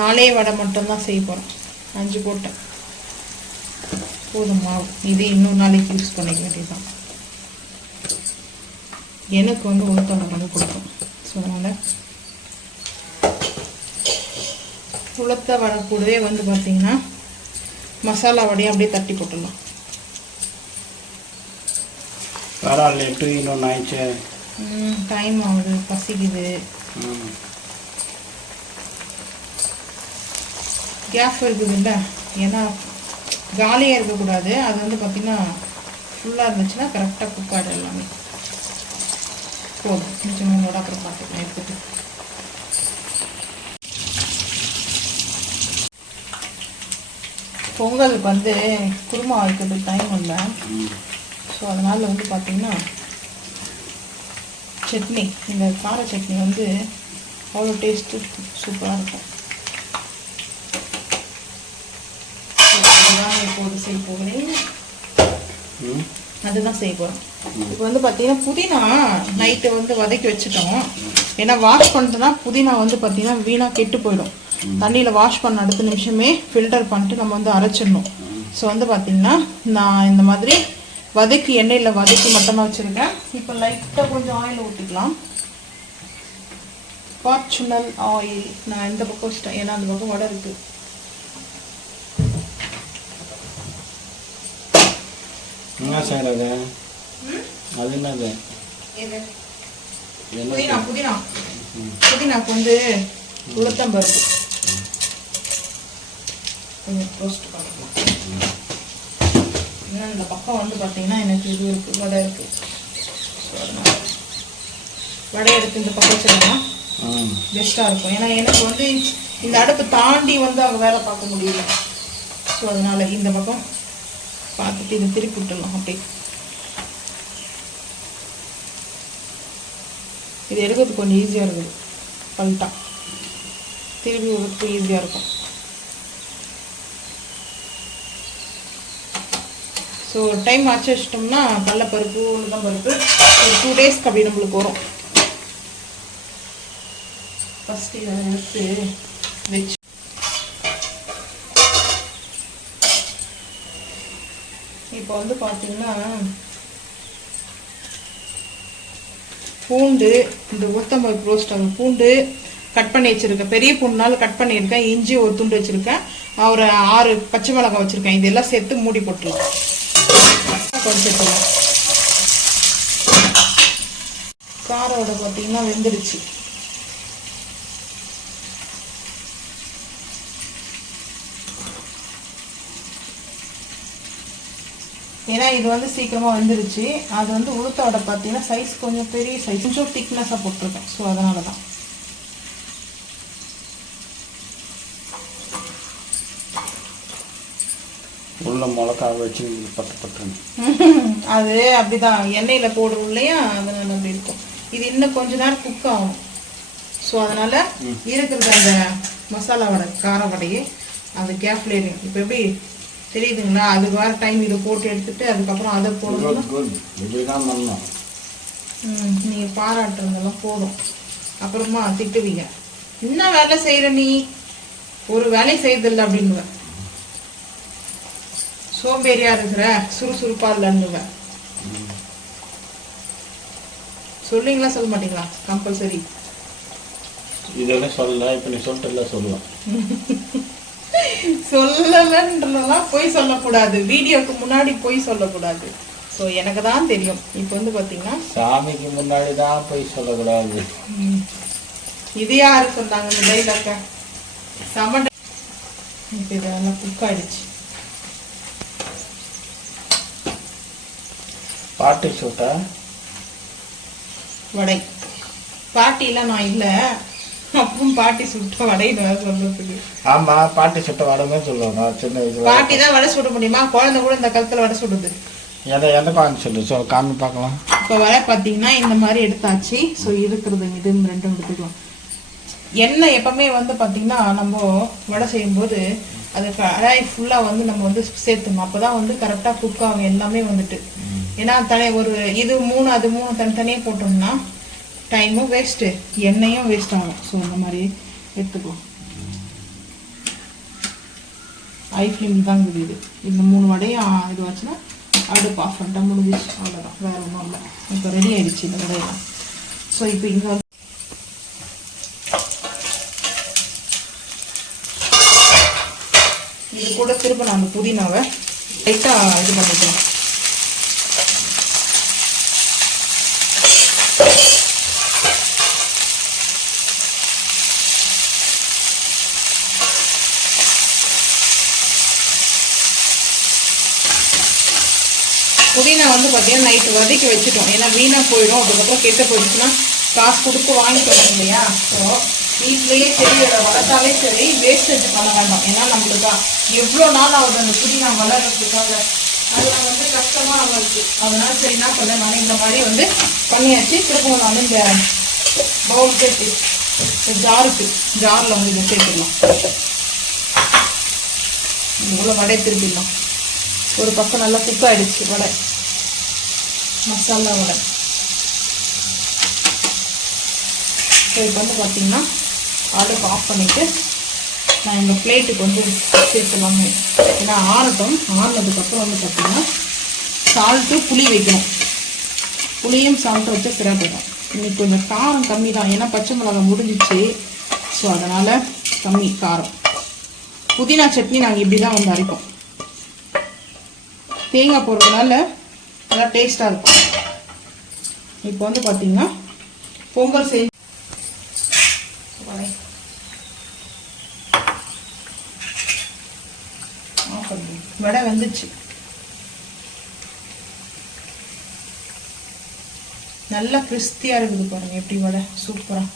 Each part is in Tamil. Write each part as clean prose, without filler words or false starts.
4 வடை மட்டும்தான் செய்ய போகிறோம். 5 போட்டேன் போதும் மாவு. இது இன்னொரு நாளைக்கு யூஸ் பண்ணிக்க வேண்டியதுதான். எனக்கு வந்து உளுத்த வடை வந்து கொடுக்கும். ஸோ அதனால் உளுத்த வடை கூடவே வந்து பார்த்திங்கன்னா மசாலா வடையை அப்படியே தட்டி போட்டுடலாம். பரவாயில்ல, இன்னொன்று ஆயிடுச்சு. டைம் ஆகுது, பசிக்குது. கேப் இருக்குது இல்லை, ஏன்னா காலியாக இருக்கக்கூடாது. அது வந்து பார்த்திங்கன்னா ஃபுல்லாக இருந்துச்சுன்னா கரெக்டாக குக் ஆகிடும் எல்லாமே. போதும், கொஞ்சம் மூணோட அப்புறம் பார்த்துக்கலாம் எடுத்துட்டு. பொங்கலுக்கு வந்து குருமா வைக்கிறதுக்கு டைம் இல்லை. ஸோ அதனால் வந்து பார்த்திங்கன்னா சட்னி, இந்த கார சட்னி வந்து அவ்வளோ டேஸ்ட்டு சூப்பராக இருக்கும். இப்போது செய்ய போகிறேன், அதுதான் செய்ய போகிறோம். இப்போ வந்து பார்த்தீங்கன்னா புதினா நைட்டு வந்து வதக்கி வச்சுட்டோம். ஏன்னா வாஷ் பண்ணிட்டோன்னா புதினா வந்து பார்த்தீங்கன்னா வீணாக கெட்டு போயிடும். தண்ணியில் வாஷ் பண்ண அடுத்த நிமிஷமே ஃபில்டர் பண்ணிட்டு நம்ம வந்து அரைச்சிடணும். ஸோ வந்து பார்த்தீங்கன்னா நான் இந்த மாதிரி வதக்கி எண்ணெயில் வதக்கி மட்டமாக வச்சுருக்கேன். இப்போ லைட்டாக கொஞ்சம் ஆயில் ஊற்றிக்கலாம். ஃபார்ச்சுனல் ஆயில் நான் இந்த பக்கம் வச்சிட்டேன், ஏன்னா அந்த பக்கம் வடை இருக்குது. என்ன செய்யறது? அது என்னது? புதினா புதினா புதினாக்கு வந்து உளுத்தம்பருப்பு கொஞ்சம் ரோஸ்ட் பண்ணிக்கலாம். ஏன்னா இந்த பக்கம் வந்து பார்த்தீங்கன்னா எனக்கு இது இருக்குது, வடை இருக்குது. ஸோ அதனால் வடை எடுத்து இந்த பக்கம் வச்சிடலாம், பெஸ்ட்டாக இருக்கும். ஏன்னா எனக்கு வந்து இந்த அடுப்பு தாண்டி வந்து அவங்க வேலை பார்க்க முடியல. ஸோ அதனால் இந்த பக்கம் பார்த்துட்டு இதை திருப்பி விட்டுடலாம். அப்படி இது எடுக்கிறதுக்கு கொஞ்சம் ஈஸியாக இருக்குது. பல்ட்டா திருப்பி விடுறதுக்கு ஈஸியாக இருக்கும். ஸோ டைம் ஆச்சு வச்சிட்டோம்னா கடலைப்பருப்பு உளுந்தம் பருப்பு ஒரு 2 டேஸ்க்கு அப்படி நம்மளுக்கு வரும். ஃபஸ்ட்டு இதை எடுத்து வச்சு இப்போ வந்து பார்த்தீங்கன்னா பூண்டு, இந்த உளுத்தம்பருப்பு ரோஸ்ட் ஆகும் பூண்டு கட் பண்ணி வச்சுருக்கேன். பெரிய பூண்டுனால கட் பண்ணியிருக்கேன். இஞ்சி ஒரு துண்டு வச்சுருக்கேன். ஒரு 6 பச்சை மிளகாய் வச்சுருக்கேன். இதெல்லாம் சேர்த்து மூடி போட்டுடலாம். கொஞ்சம் காரோட பார்த்தீங்கன்னா வெந்துடுச்சு. ஏன்னா இது வந்து சீக்கிரமாக வந்துருச்சு. அது வந்து உளுத்த வடை பார்த்தீங்கன்னா சைஸ் கொஞ்சம் பெரிய சைஸ், கொஞ்சம் திக்னஸாக போட்டிருக்கேன். ஸோ அதனால தான் உள்ள மிளகா வச்சு பட்டு பட்டுன்னு அது அப்படிதான் எண்ணெயில் போடுறோம் இல்லையா, அதனால அப்படி இருக்கும். இது இன்னும் கொஞ்ச நேரம் குக் ஆகும். ஸோ அதனால இருக்கிறது அந்த மசாலா வடை கார வடையே அந்த கேப்ல இப்போ எப்படி தெரியுதுங்களா? அதுக்கு வேறு டைம் இதை போட்டு எடுத்துட்டு அதுக்கப்புறம் அதை போடணும். நீங்கள் பாராட்டுறதெல்லாம் போதும், அப்புறமா திட்டுவீங்க, என்ன வேலை செய்கிற நீ, ஒரு வேலை செய்யறதில்லை அப்படின்னுவேன். சோம்பேறியா இருக்கிற, சுறுசுறுப்பா இல்லைன்னுவேன். சொல்லுங்களா சொல்ல மாட்டீங்களா? கம்பல்சரி இதெல்லாம் சொல்லலாம். இப்போ நீ சொல்லிட்டு சொல்லலாம். சொல்லலன்றதெல்லாம் போய் சொல்லக்கூடாது, வீடியோக்கு முன்னாடி போய் சொல்லக்கூடாது. ஸோ எனக்கு தான் தெரியும். இப்போ வந்து பார்த்தீங்கன்னா சாமிக்கு முன்னாடி தான் போய் சொல்லக்கூடாது. இது யாரு சொன்னாங்க இந்த டைலாக்க? சம. இப்போ இதெல்லாம் குக் ஆயிடுச்சு. பாட்டி சுட்ட வடை. பாட்டிலாம் நான் இல்லை, அப்புறம் பாட்டி சுட்ட வடைன்னு வேற சொல்றதுக்கு. ஆமா, பாட்டி சுட்ட வடைன்னு சொல்லுவாங்க சின்ன வயசுல. பாட்டி தான் வடை சுட முடியுமா? குழந்தை கூட இந்த காலத்துல வடை சுடுது. எந்த குழந்தை சொல்லு, ஸோ காமி பார்க்கலாம். இப்போ வடை பார்த்தீங்கன்னா இந்த மாதிரி எடுத்தாச்சு. ஸோ இருக்கிறது இது ரெண்டும் எடுத்துக்கலாம். எண்ணெய் எப்பவுமே வந்து பார்த்தீங்கன்னா நம்ம வடை செய்யும்போது அது கடாய் ஃபுல்லாக வந்து நம்ம வந்து சேர்த்துணும். அப்போ தான் வந்து கரெக்டாக குக் ஆகும் எல்லாமே வந்துட்டு. ஏன்னா ஒரு இது 3 அது 3 தனித்தனியாக போட்டோம்னா டைமும் வேஸ்ட்டு, எண்ணெயும் வேஸ்ட் ஆகும். ஸோ அந்த மாதிரி எடுத்துக்கலாம். ஹை ஃப்ளேமில் தான் இருக்குது இந்த 3 வடையும் இது வச்சுன்னா அடுப்பு ஆஃப் பண்ணிட்டா முடிஞ்சிச்சு. அவ்வளோதான், வேறு ஒன்றும் இல்லை. இப்போ ரெடி ஆகிடுச்சு இந்த வடையெல்லாம். ஸோ இப்போ இங்கே வந்து இது கூட திரும்ப நான் அந்த புதினாவை லைட்டாக இது பண்ணிக்கலாம். புதினா வந்து பார்த்தீங்கன்னா நைட்டு வதக்கி வச்சுட்டோம். ஏன்னா வீணாக போயிடும், அதுக்கப்புறம் கெட்ட போயிடுச்சுன்னா காசு கொடுத்து வாங்கிட்டு வரோம் இல்லையா. ஸோ வீட்லேயே சரி அதை வளர்த்தாலே சரி வேஸ்டேஜ் பண்ண வேண்டாம். ஏன்னா நம்மளுக்கு எவ்வளோ நாள் ஆகுது அந்த புதினா வளர்கிறதுக்காக, அதில் வந்து கஷ்டமாக இருக்குது. அதனால சரி என்ன பண்ணேன் நான் இந்த மாதிரி வந்து பண்ணியாச்சு. திரும்ப நான் இந்த பவுல் சேர்த்து ஜாரில் வந்து இதை சேர்த்துடலாம். இவ்வளோ வடை திருப்பிடலாம். ஒரு பக்கம் நல்லா குக் ஆகிடுச்சு வடை, மசாலா வடை. ஸோ இப்போ வந்து பார்த்திங்கன்னா அடுப்பு ஆஃப் பண்ணிவிட்டு நான் இந்த பிளேட்டுக்கு வந்து சேர்த்துலாமே. ஏன்னா ஆறுனதுக்கப்புறம் வந்து பார்த்திங்கன்னா சால்ட்டு புளி வைக்கணும். புளியும் சால்ட்டு வச்சா சரியாக போயிடும். இன்றைக்கி கொஞ்சம் காரம் கம்மி தான், ஏன்னா பச்சை மிளகாய் முடிஞ்சிச்சு. ஸோ அதனால் கம்மி காரம். புதினா சட்னி நாங்கள் இப்படி தான் வந்து அரைப்போம். தேங்காய் போடுறதுனால நல்லா டேஸ்ட்டாக இருக்கும். இப்போ வந்து பார்த்திங்கன்னா பொங்கல் செஞ்சு வடை வந்துச்சு. நல்லா கிறிஸ்பியாக இருக்குது பாருங்க எப்படி வடை சூப்பராக.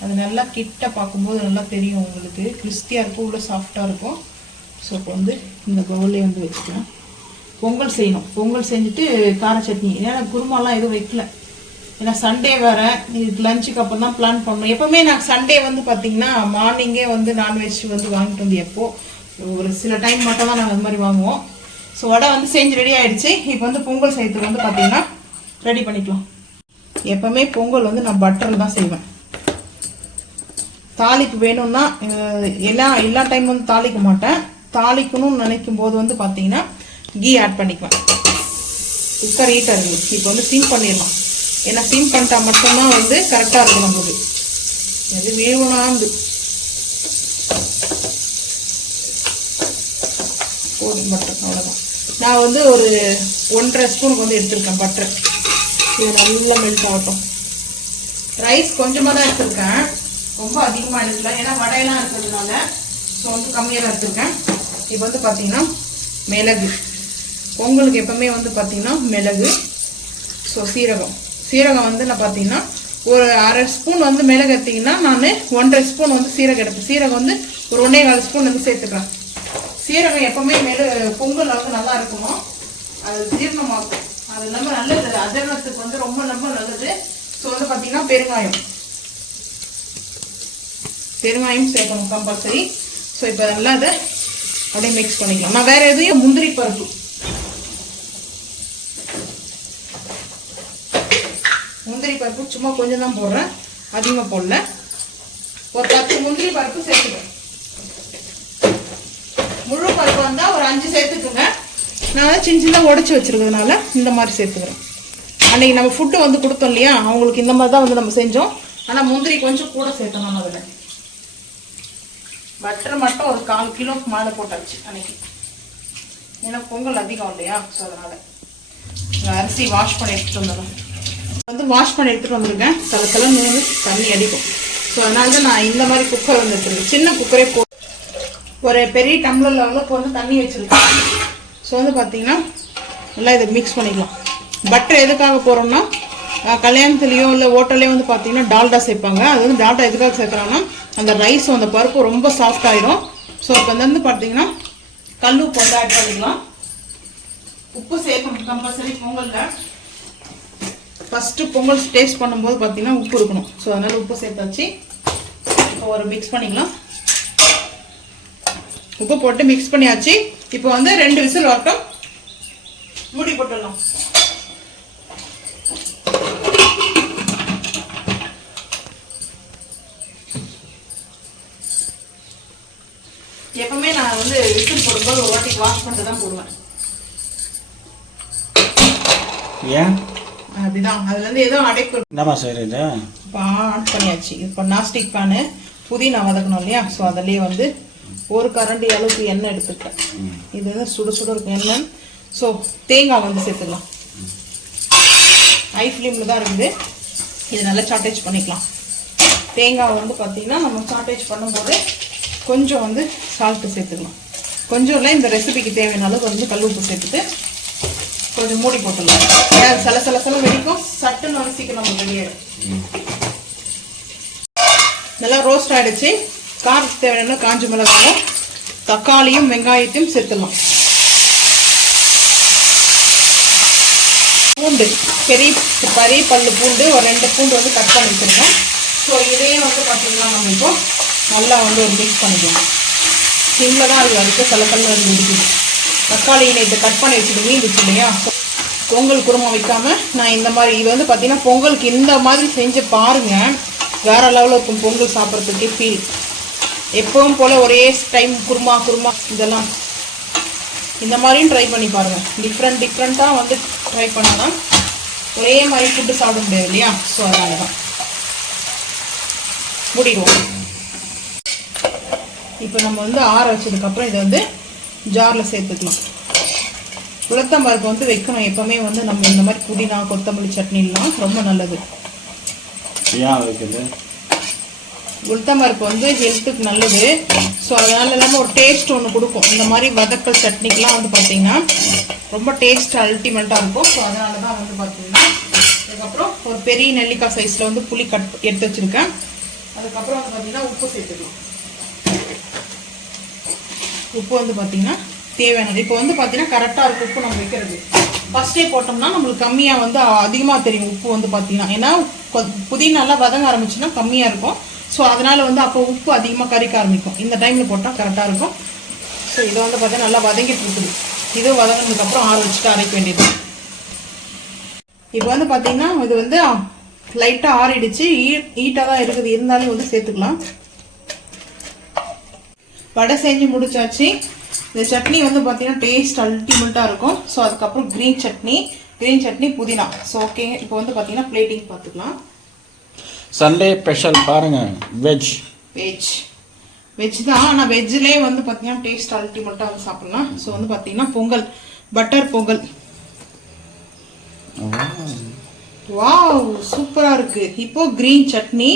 அது நல்லா கிட்ட பார்க்கும்போது நல்லா தெரியும் உங்களுக்கு, கிறிஸ்பியாக இருக்கும், உள்ள சாஃப்டாக இருக்கும். ஸோ இப்போ வந்து இந்த பவுல்லே வந்து வச்சுக்கலாம். பொங்கல் செய்யணும். பொங்கல் செஞ்சுட்டு கார சட்னி. ஏன்னா குருமாலாம் எதுவும் வைக்கல, ஏன்னா சண்டே வேறு. இது லஞ்சுக்கு அப்புறம் தான் பிளான் பண்ணணும். எப்போவுமே நான் சண்டே வந்து பார்த்திங்கன்னா மார்னிங்கே வந்து நான்வெஜ் வந்து வாங்கிட்டு வந்து எப்போது ஒரு சில டைம் மட்டும் தான் நாங்கள் அது மாதிரி வாங்குவோம். ஸோ வடை வந்து செஞ்சு ரெடி ஆகிடுச்சு. இப்போ வந்து பொங்கல் செய்யறதுக்கு வந்து பார்த்திங்கன்னா ரெடி பண்ணிக்கலாம். எப்போவுமே பொங்கல் வந்து நான் பட்டரில் தான் செய்வேன். தாளிப்பு வேணும்னா எல்லா டைம் வந்து தாளிக்க மாட்டேன். தாளிக்கணும்னு நினைக்கும் போது வந்து பார்த்தீங்கன்னா கீ ஆட் பண்ணிக்குவேன். குக்கர் ஹீட்டாக இருக்குது. இப்போ வந்து சிம் பண்ணிடலாம். ஏன்னா சிம் பண்ணிட்டா மட்டும்தான் வந்து கரெக்டாக இருக்கும் நமக்கு. எது வேணும்னாந்து போதும் பட்டர், அவ்வளோதான். நான் வந்து ஒரு 1.5 ஸ்பூனுக்கு வந்து எடுத்துருக்கேன் பட்டர். இது நல்லா மெல்ட் ஆகட்டும். ரைஸ் கொஞ்சமாக தான் எடுத்துருக்கேன், ரொம்ப அதிகமாக எடுக்கல, ஏன்னா வடையெல்லாம் இருக்கிறதுனால. ஸோ வந்து கம்மியாக தான் எடுத்துருக்கேன். இப்போ வந்து பார்த்தீங்கன்னா மிளகு, பொங்கலுக்கு எப்பவுமே வந்து பார்த்தீங்கன்னா மிளகு. ஸோ சீரகம் வந்து நான் பார்த்தீங்கன்னா ஒரு 1/2 ஸ்பூன் வந்து மிளகு எடுத்திங்கன்னா நான் 1.5 ஸ்பூன் வந்து சீரகம் எடுப்பேன். சீரகம் வந்து ஒரு 1.25 ஸ்பூன் வந்து சேர்த்துக்கிறேன். சீரகம் எப்பவுமே பொங்கல் வந்து நல்லா இருக்கணும், அது ஜீரணமாகும். அது இல்லாமல் நல்லது, அஜீரணத்துக்கு வந்து ரொம்ப ரொம்ப நல்லது. ஸோ வந்து பார்த்தீங்கன்னா பெருங்காயம் சேர்க்கணும் கம்பல்சரி. ஸோ இப்போ நல்லா அதை அப்படியே மிக்ஸ் பண்ணிக்கலாம். நான் வேறு எதையும் முந்திரி பருப்பு சும்மா கொஞ்சம் தான் போடுறேன், அதிகமாக போடல. ஒரு 10 முந்திரி பருப்பு சேர்த்துக்கிறேன். முழு பருப்பு வந்தால் ஒரு 5 சேர்த்துக்குங்க. நான் வந்து சின்ன சின்னதாக உடச்சி வச்சுருக்கிறதுனால இந்த மாதிரி சேர்த்துக்கிறேன். அன்றைக்கி நம்ம ஃபுட்டு வந்து கொடுத்தோம் இல்லையா, அவங்களுக்கு இந்த மாதிரி தான் வந்து நம்ம செஞ்சோம். ஆனால் முந்திரி கொஞ்சம் கூட சேர்த்தணும். அதில் பட்டர் மட்டும் ஒரு 1/4 கிலோக்கு மேலே போட்டாச்சு அன்னைக்கு, ஏன்னா பொங்கல் அதிகம் இல்லையா. ஸோ அதனால் அரிசி வாஷ் பண்ணி எடுத்துகிட்டு வந்துடும். வாஷ் பண்ணி எடுத்துகிட்டு வந்திருக்கேன். கலக்கெல்லாம் வந்து தண்ணி அடிக்கும். ஸோ அதனால தான் நான் இந்த மாதிரி குக்கர் வந்து எடுத்துருக்கேன். சின்ன குக்கரே ஒரு பெரிய டம்ளரில் அளவுக்கு வந்து தண்ணி வச்சுருக்கேன். ஸோ வந்து பார்த்தீங்கன்னா நல்லா இதை மிக்ஸ் பண்ணிக்கலாம். பட்டர் எதுக்காக போகிறோம்னா, கல்யாணத்துலேயோ இல்லை ஹோட்டல்லையோ வந்து பார்த்தீங்கன்னா டால்டா சேர்ப்பாங்க. அது வந்து டால்டா எதுக்காக சேர்க்குறாங்கன்னா அந்த ரைஸும் அந்த பருப்பு ரொம்ப சாஃப்ட் ஆகிடும். ஸோ இப்போ வந்து பார்த்தீங்கன்னா கல் உப்பு வந்து ஆட் பண்ணிக்கலாம். உப்பு சேர்க்கணும் கம்பல்சரி பொங்கலில். ஃபஸ்ட்டு பொங்கல் டேஸ்ட் பண்ணும்போது பார்த்தீங்கன்னா உப்பு இருக்கணும். ஸோ அதனால் உப்பு சேர்த்தாச்சு. இப்போ ஒரு மிக்ஸ் பண்ணிக்கலாம். உப்பு போட்டு மிக்ஸ் பண்ணியாச்சு. இப்போ வந்து 2 விசில் வரட்டும், மூடி போட்டுடலாம். போடும்போது ஒரு வாட்டி வாஷ் பண்ணிட்டு தான் போடுவேன். ஏன் அதுதான் அதுல இருந்து ஏதோ அடைப்பு. என்னம்மா செய்யறது? இப்போ ஆன் பண்ணியாச்சு. இப்போ நாஸ்டிக் பேனு புதினா வதக்கணும் இல்லையா? ஸோ அதிலேயே வந்து ஒரு கரண்டி அளவுக்கு எண்ணெய் எடுத்துக்கிட்டேன். இது வந்து சுட சுட இருக்கும் எண்ணெய். ஸோ தேங்காய் வந்து சேர்த்துக்கலாம். ஹை ஃப்ளேமில் தான் இருக்குது. இது நல்லா சாட்டேஜ் பண்ணிக்கலாம். தேங்காய் வந்து பார்த்தீங்கன்னா நம்ம சாட்டேஜ் பண்ணும்போது கொஞ்சம் வந்து சால்ட்டு சேர்த்துக்கலாம். கொஞ்சம் இல்லை, இந்த ரெசிபிக்கு தேவையான அளவுக்கு வந்து கல் உப்பு சேர்த்துட்டு கொஞ்சம் மூடி போட்டுடலாம். சில சில சில வெடிக்கும், சட்டுன்னு வந்து சீக்கிரம் நம்ம ரெடியாயிடும். நல்லா ரோஸ்ட் ஆயிடுச்சு. காரத்துக்கு தேவையான காஞ்ச மிளகாயும் தக்காளியும் வெங்காயத்தையும் சேர்த்துடலாம். பூண்டு பெரிய பல்லு பூண்டு ஒரு 2 பூண்டு வந்து கட் பண்ணி வச்சுருக்கோம். ஸோ இதையும் வந்து பார்த்தீங்கன்னா நம்ம இப்போ நல்லா வந்து ஒரு மிக்ஸ் பண்ணிக்கலாம். சிம்மில் தான் அது வரைக்கும் சில வந்து வெடிக்குது. தக்காளி இதை கட் பண்ணி வச்சுட்டு மீந்துச்சு இல்லையா? பொங்கல் குருமா வைக்காம நான் இந்த மாதிரி இது வந்து பார்த்தீங்கன்னா பொங்கலுக்கு இந்த மாதிரி செஞ்சு பாருங்க, வேற லெவலில் இருக்கும் பொங்கல் சாப்பிட்றதுக்கே ஃபீல். எப்பவும் போல ஒரே டைம் குருமா இதெல்லாம் இந்த மாதிரியும் ட்ரை பண்ணி பாருங்க. டிஃப்ரெண்ட்டாக வந்து ட்ரை பண்ணாதான் ஒரே மாதிரி ஃபுட்டு சாப்பிட முடியாது இல்லையா? ஸோ அதனால தான் மூடிடுவோம். இப்போ நம்ம வந்து ஆற வச்சதுக்கப்புறம் இதை வந்து ஜாரில் சேர்த்துக்கலாம். உளுத்தம் பருப்பு வந்து வைக்கணும் எப்பவுமே வந்து நம்ம இந்த மாதிரி புதினா கொத்தமல்லி சட்னிலாம் ரொம்ப நல்லது. ஏன் வைக்கிறது? உளுத்தம் பருப்பு வந்து ஹெல்த்துக்கு நல்லது. ஸோ அதனால இல்லாமல் ஒரு டேஸ்ட் ஒன்று கொடுக்கும். இந்த மாதிரி வதக்கல் சட்னிக்கெலாம் வந்து பார்த்தீங்கன்னா ரொம்ப டேஸ்ட் அல்டிமேட்டாக இருக்கும். ஸோ அதனால தான் வந்து பார்த்தீங்கன்னா அதுக்கப்புறம் ஒரு பெரிய நெல்லிக்காய் சைஸில் வந்து புளி எடுத்து வச்சுருக்கேன். அதுக்கப்புறம் வந்து பார்த்தீங்கன்னா உப்பு சேர்த்துக்கலாம். உப்பு வந்து பார்த்தீங்கன்னா தேவையானது. இப்போ வந்து பார்த்தீங்கன்னா கரெக்டாக இருக்கும் உப்பு நம்ம வைக்கிறது. ஃபஸ்ட்டே போட்டோம்னா நம்மளுக்கு கம்மியாக வந்து அதிகமாக தெரியும் உப்பு வந்து பார்த்தீங்கன்னா. ஏன்னா புதினாலாம் வதங்க ஆரம்பிச்சுன்னா கம்மியாக இருக்கும். ஸோ அதனால் வந்து அப்போ உப்பு அதிகமாக கறிக்க ஆரம்பிக்கும். இந்த டைமில் போட்டால் கரெக்டாக இருக்கும். ஸோ இதை வந்து பார்த்தீங்கன்னா நல்லா வதங்கிட்டு இருக்குது. இதுவும் வதங்கினதுக்கப்புறம் ஆற வச்சுட்டு அரைக்க வேண்டியது. இப்போ வந்து பார்த்தீங்கன்னா இது வந்து லைட்டாக ஆறிடுச்சு. ஈட்டாக தான் இருக்குது, இருந்தாலும் வந்து சேர்த்துக்கலாம். வடை செஞ்சு முடிச்சாச்சு. இந்த சட்னி வந்து பார்த்தீங்கன்னா டேஸ்ட் அல்டிமேட்டாக இருக்கும். ஸோ அதுக்கப்புறம் க்ரீன் சட்னி புதினா. ஸோ ஓகே, இப்போ வந்து பார்த்தீங்கன்னா பிளேட்டிங் பார்த்துக்கலாம். சண்டே ஸ்பெஷல் பாருங்க, வெஜ் தான். ஆனால் வெஜ்லேயே வந்து பார்த்தீங்கன்னா டேஸ்ட் அல்டிமேட்டாக வந்து சாப்பிட்லாம். ஸோ வந்து பார்த்தீங்கன்னா பொங்கல், பட்டர் பொங்கல். வாவ், சூப்பராக இருக்கு. இப்போ க்ரீன் சட்னி,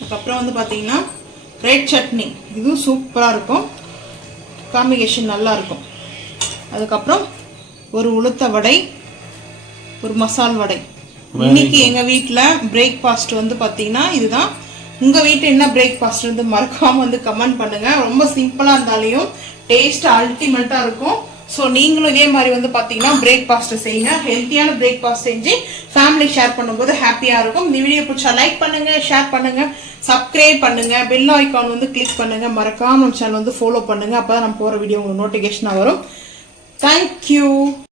அதுக்கப்புறம் வந்து பார்த்தீங்கன்னா ரெட் சட்னி. இதுவும் சூப்பராக இருக்கும், காம்பினேஷன் நல்லா இருக்கும். அதுக்கப்புறம் ஒரு உளுத்த வடை, ஒரு மசால் வடை. இன்னைக்கு எங்கள் வீட்டில் பிரேக்ஃபாஸ்ட் வந்து பார்த்தீங்கன்னா இதுதான். உங்கள் வீட்டில் என்ன பிரேக்ஃபாஸ்ட் வந்து மறக்காமல் வந்து கமெண்ட் பண்ணுங்கள். ரொம்ப சிம்பிளாக இருந்தாலையும் டேஸ்ட் அல்டிமேட்டாக இருக்கும். ஸோ நீங்களும் இதே மாதிரி வந்து பார்த்தீங்கன்னா பிரேக்ஃபாஸ்ட்டை செய்யுங்க. ஹெல்த்தியான பிரேக்ஃபாஸ்ட் செஞ்சு ஃபேமிலி ஷேர் பண்ணும்போது ஹாப்பியாக இருக்கும். இந்த வீடியோ பிடிச்சா லைக் பண்ணுங்கள், ஷேர் பண்ணுங்கள், சப்ஸ்கிரைப் பண்ணுங்கள், பெல் ஐக்கான் வந்து கிளிக் பண்ணுங்கள். மறக்காம நம்ம சேனல் வந்து ஃபாலோ பண்ணுங்கள். அப்போ தான் நம்ம போகிற வீடியோ உங்களுக்கு நோட்டிஃபிகேஷனாக வரும். தேங்க்யூ.